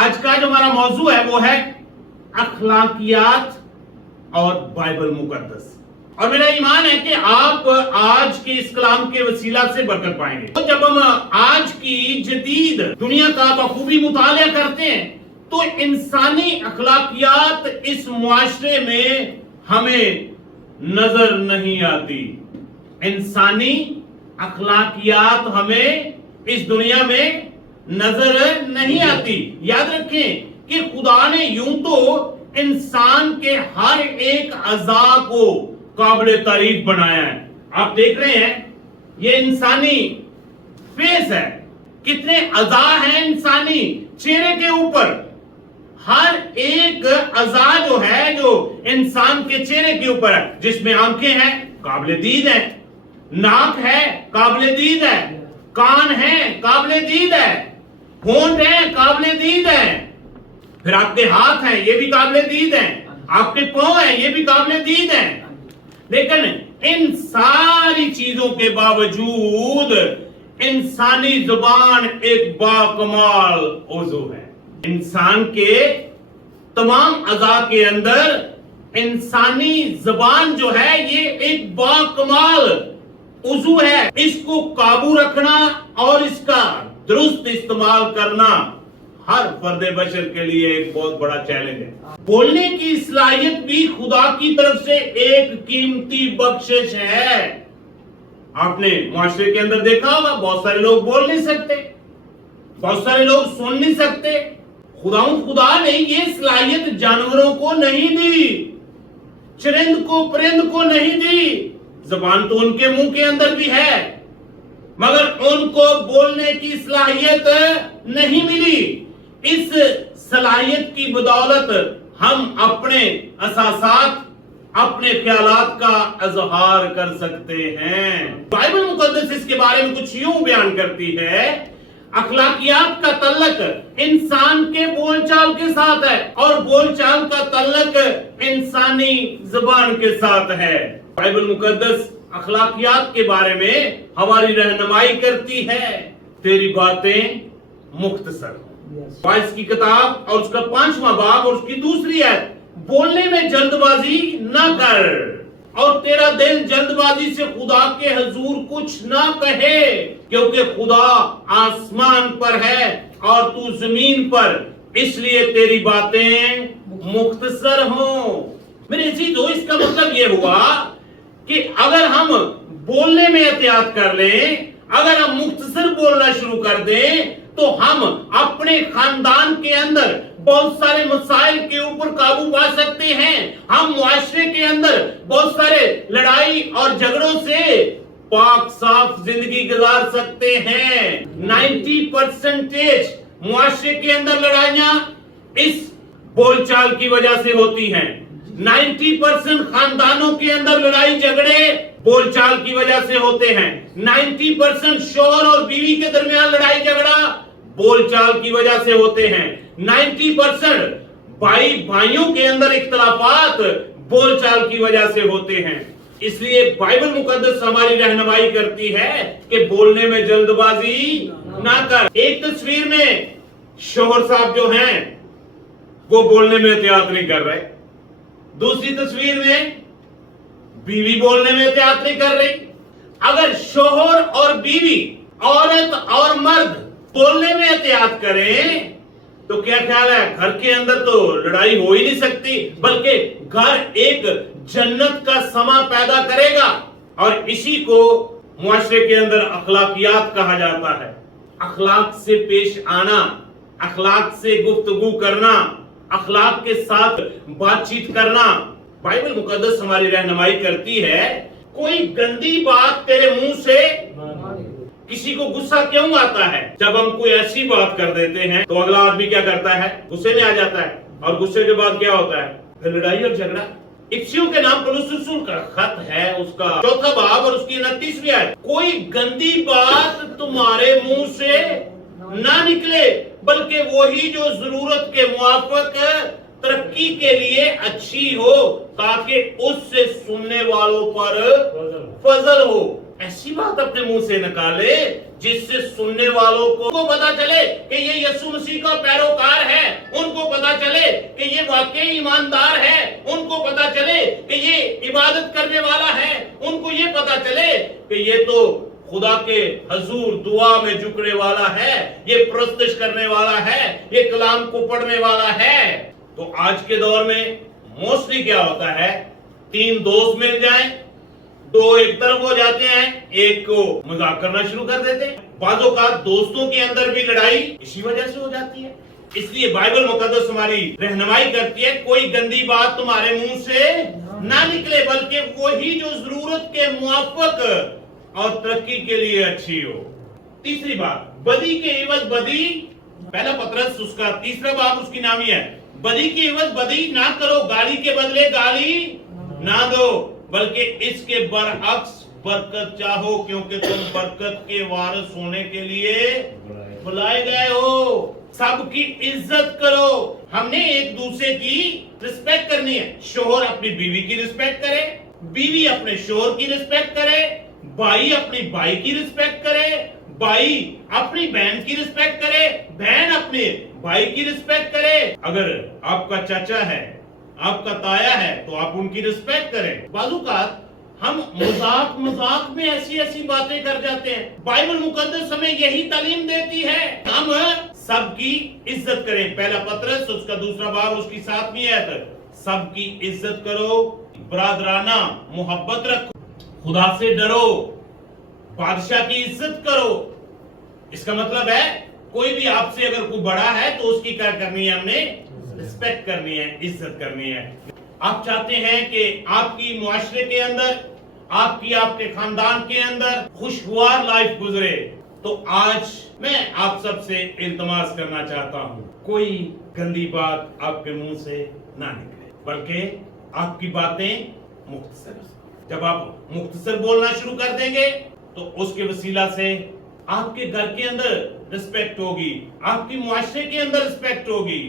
آج کا جو ہمارا موضوع ہے وہ ہے اخلاقیات اور بائبل مقدس، اور میرا ایمان ہے کہ آپ آج کے اس کلام کے وسیلہ سے برکت پائیں گے۔ تو جب ہم آج کی جدید دنیا کا بخوبی مطالعہ کرتے ہیں تو انسانی اخلاقیات اس معاشرے میں ہمیں نظر نہیں آتی۔ انسانی اخلاقیات ہمیں اس دنیا میں نظر نہیں آتی۔ یاد رکھیں کہ خدا نے یوں تو انسان کے ہر ایک اعضاء کو قابل تعریف بنایا ہے۔ آپ دیکھ رہے ہیں یہ انسانی فیس ہے، کتنے اعضاء ہیں انسانی چہرے کے اوپر۔ ہر ایک اعضاء جو ہے جو انسان کے چہرے کے اوپر ہے، جس میں آنکھیں ہیں قابل دید ہیں، ناک ہے قابل دید ہے، کان ہے قابل دید ہے، ہونٹ ہے قابل دید ہے، پھر آپ کے ہاتھ ہیں یہ بھی قابل دید ہیں، آپ کے پاؤں ہیں یہ بھی قابل دید ہیں۔ لیکن ان ساری چیزوں کے باوجود انسانی زبان ایک باکمال عضو ہے۔ انسان کے تمام اعضاء کے اندر انسانی زبان جو ہے یہ ایک باکمال عضو ہے۔ اس کو قابو رکھنا اور اس کا درست استعمال کرنا ہر فرد بشر کے لیے ایک بہت بڑا چیلنج ہے۔ بولنے کی صلاحیت بھی خدا کی طرف سے ایک قیمتی بخشش ہے۔ آپ نے معاشرے کے اندر دیکھا ہوگا بہت سارے لوگ بول نہیں سکتے، بہت سارے لوگ سن نہیں سکتے۔ خدا نے یہ صلاحیت جانوروں کو نہیں دی، چرند کو پرند کو نہیں دی۔ زبان تو ان کے منہ کے اندر بھی ہے مگر ان کو بولنے کی صلاحیت نہیں ملی۔ اس صلاحیت کی بدولت ہم اپنے احساسات، اپنے خیالات کا اظہار کر سکتے ہیں۔ بائبل مقدس اس کے بارے میں کچھ یوں بیان کرتی ہے، اخلاقیات کا تعلق انسان کے بول چال کے ساتھ ہے اور بول چال کا تعلق انسانی زبان کے ساتھ ہے۔ بائبل مقدس اخلاقیات کے بارے میں ہماری رہنمائی کرتی ہے۔ تیری باتیں مختصر، 22 کی کتاب اور اس کا 5واں باب اور اس کی دوسری ہے، بولنے میں جلد بازی نہ کر اور تیرا دل جلد بازی سے خدا کے حضور کچھ نہ کہے، کیونکہ خدا آسمان پر ہے اور تو زمین پر، اس لیے تیری باتیں مختصر ہوں۔ میرے عزیزو، اس کا مطلب یہ ہوا کہ اگر ہم بولنے میں احتیاط کر لیں، اگر ہم مختصر بولنا شروع کر دیں تو ہم اپنے خاندان کے اندر بہت سارے مسائل کے اوپر قابو پا سکتے ہیں۔ ہم معاشرے کے اندر بہت سارے لڑائی اور جھگڑوں سے پاک صاف زندگی گزار سکتے ہیں۔ 90% معاشرے کے اندر لڑائیاں اس بول چال کی وجہ سے ہوتی ہیں۔ 90% خاندانوں کے اندر لڑائی جھگڑے بول چال کی وجہ سے ہوتے ہیں۔ 90% شوہر اور بیوی کے درمیان لڑائی جھگڑا بول چال کی وجہ سے ہوتے ہیں۔ 90% بھائی بھائیوں کے اندر اختلافات بول چال کی وجہ سے ہوتے ہیں۔ اس لیے بائبل مقدس ہماری رہنمائی کرتی ہے کہ بولنے میں جلد بازی نہ کر۔ ایک تصویر میں شوہر صاحب جو ہیں وہ بولنے میں احتیاط نہیں کر رہے، دوسری تصویر میں بیوی بولنے میں احتیاط نہیں کر رہی۔ اگر شوہر اور بیوی، عورت اور مرد بولنے میں احتیاط کریں تو کیا خیال ہے، گھر کے اندر تو لڑائی ہو ہی نہیں سکتی، بلکہ گھر ایک جنت کا سما پیدا کرے گا۔ اور اسی کو معاشرے کے اندر اخلاقیات کہا جاتا ہے۔ اخلاق سے پیش آنا، اخلاق سے گفتگو کرنا، اخلاق کے ساتھ بات چیت کرنا۔ بائبل مقدس ہماری رہنمائی کرتی ہے، کوئی گندی بات تیرے منہ سے، کسی کو غصہ کیوں آتا ہے؟ جب ہم کوئی ایسی بات کر دیتے ہیں تو اگلا آدمی کیا کرتا ہے؟ غصے میں آ جاتا ہے، اور غصے کے بعد کیا ہوتا ہے؟ پھر لڑائی اور جھگڑا۔ افسیوں کے نام پولس رسول کا خط ہے، اس کا 4واں باب اور اس کی 29ویں آیت، کوئی گندی بات تمہارے منہ سے نہ نکلے بلکہ وہی جو ضرورت کے موافق ترقی کے لیے اچھی ہو، تاکہ اس سے سننے والوں پر فضل ہو۔ ایسی بات اپنے منہ سے نکالے جس سے سننے والوں کو پتا چلے کہ یہ یسوع مسیح کا پیروکار ہے پتا چلے کہ یہ واقعی ایماندار ہے، ان کو پتا چلے کہ یہ عبادت کرنے والا ہے، ان کو یہ پتا چلے کہ یہ تو خدا کے حضور دعا میں جھکنے والا ہے، یہ پرستش کرنے والا ہے، یہ کلام کو پڑھنے والا ہے۔ تو آج کے دور میں موسٹلی کیا ہوتا ہے، 3 دوست مل جائیں، 2 ایک طرف ہو جاتے ہیں، ایک کو مذاق کرنا شروع کر دیتے ہیں۔ بعض اوقات دوستوں کے اندر بھی لڑائی اسی وجہ سے ہو جاتی ہے۔ اس لیے بائبل مقدس ہماری رہنمائی کرتی ہے، کوئی گندی بات تمہارے منہ سے نہ نکلے، بلکہ وہی جو ضرورت کے موافق اور ترقی کے لیے اچھی ہو۔ تیسری بات، بدی کے عوض بدی، پہلا پطرس اس کا 3 باب اس کی نامی ہے، بدی کے عوض بدی نہ کرو، گالی کے بدلے گالی نہ دو، بلکہ اس کے برعکس برکت چاہو، کیونکہ تم برکت کے وارث ہونے کے لیے بلائے گئے ہو۔ سب کی عزت کرو، ہم نے ایک دوسرے کی رسپیکٹ کرنی ہے۔ شوہر اپنی بیوی کی رسپیکٹ کرے، بیوی اپنے شوہر کی رسپیکٹ کرے، بھائی اپنی بھائی کی رسپیکٹ کرے، بھائی اپنی بہن کی رسپیکٹ کرے، بہن اپنے بھائی کی رسپیکٹ کرے۔ اگر آپ کا چاچا ہے، آپ کا تایا ہے، تو آپ ان کی رسپیکٹ کریں۔ بعض اوقات ہم مذاق میں ایسی باتیں کر جاتے ہیں۔ بائبل مقدس ہمیں یہی تعلیم دیتی ہے، ہم سب کی عزت کریں۔ پہلا پطرس اس کا 2 باب اس کی 7ویں آیت، سب کی عزت کرو، برادرانہ محبت رکھو، خدا سے ڈرو، بادشاہ کی عزت کرو۔ اس کا مطلب ہے کوئی بھی آپ سے اگر کوئی بڑا ہے تو اس کی کیا کرنی ہے، ہم نے رسپیکٹ کرنی ہے، عزت کرنی ہے۔ آپ چاہتے ہیں کہ آپ کی معاشرے کے اندر، آپ کے خاندان کے اندر خوشگوار لائف گزرے، تو آج میں آپ سب سے التماس کرنا چاہتا ہوں، کوئی گندی بات آپ کے منہ سے نہ نکلے، بلکہ آپ کی باتیں مختصر۔ جب آپ مختصر بولنا شروع کر دیں گے تو اس کے وسیلہ سے آپ کے گھر کے اندر رسپیکٹ ہوگی، آپ کی معاشرے کے اندر رسپیکٹ ہوگی۔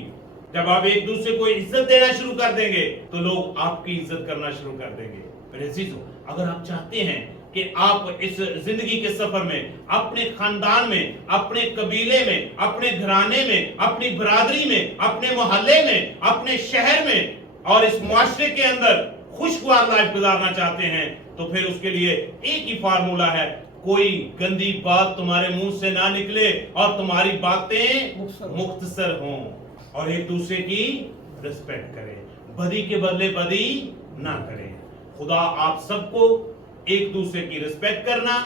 جب آپ ایک دوسرے کو عزت دینا شروع کر دیں گے تو لوگ آپ کی عزت کرنا شروع کر دیں گے۔ میرے عزیزو، اگر آپ چاہتے ہیں کہ آپ اس زندگی کے سفر میں، اپنے خاندان میں، اپنے قبیلے میں، اپنے گھرانے میں، اپنی برادری میں، اپنے محلے میں، اپنے شہر میں اور اس معاشرے کے اندر خوشگوار لائف گزارنا چاہتے ہیں، تو پھر اس کے لیے ایک ہی فارمولا ہے، کوئی گندی بات تمہارے منہ سے نہ نکلے اور تمہاری باتیں مختصر ہوں، اور ایک دوسرے کی رسپیکٹ کریں، بدی کے بدلے بدی نہ کریں۔ خدا آپ سب کو ایک دوسرے کی رسپیکٹ کرنا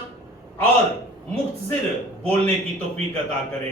اور مختصر بولنے کی توفیق عطا کرے۔